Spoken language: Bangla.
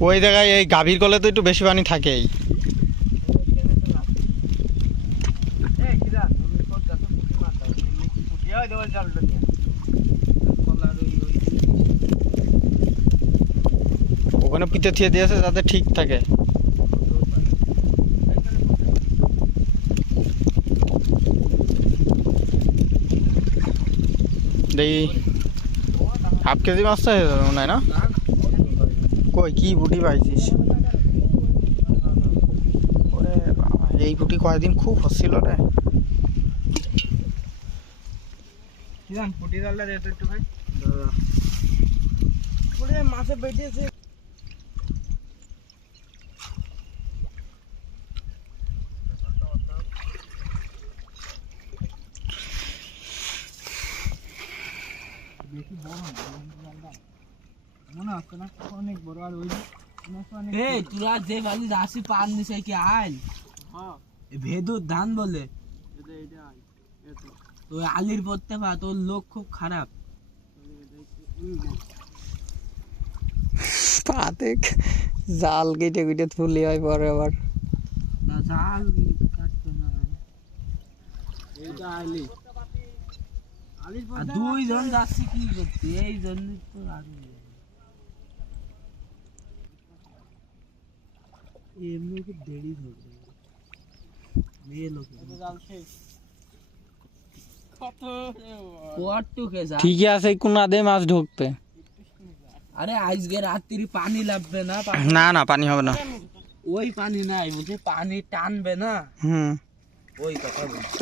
ওই জায়গায় এই গাভীর কলে তো একটু বেশি পানি থাকেই। হয় ওখানে পিতে থিয়ে দিয়েছে যাতে ঠিক থাকে। দেখি হাফ কেজি মাছটা মনে হয় না? কই, কি বুটি পাইছিস? ওরে এই বুটি কয়েকদিন খুব হচ্ছিল রে। পুটি তো একটু ভাই। মাছে বেঁধেছে। বেশি বড় না মনে হচ্ছে না অনেক বড় আর ওই অনেক এই তোরা যে বালি রাশি পান নিছে কি আইল? হ্যাঁ। ভেদুর ধান বলে। এটা এটা এটা। তো আলির পড়তে পা তোর লোক খুব খারাপ। পাতে জাল কেটে কেটে তুলি হয় পরে আবার। না জাল কাটতো না। এটা আইলি। আলির আর দুইজন যাচ্ছি কি করতে এই জন্য তো আগে এমনি খুব দেরি ধরবে মেয়ে লোক জাল শেষ কত কটুকে যা ঠিকই আছে কোন আদে মাছ ঢুকবে আরে আজকে রাত্রি পানি লাগবে না পা- না না পানি হবে না ওই পানি নাই বলছে পানি টানবে না হুম ওই কথা বলছি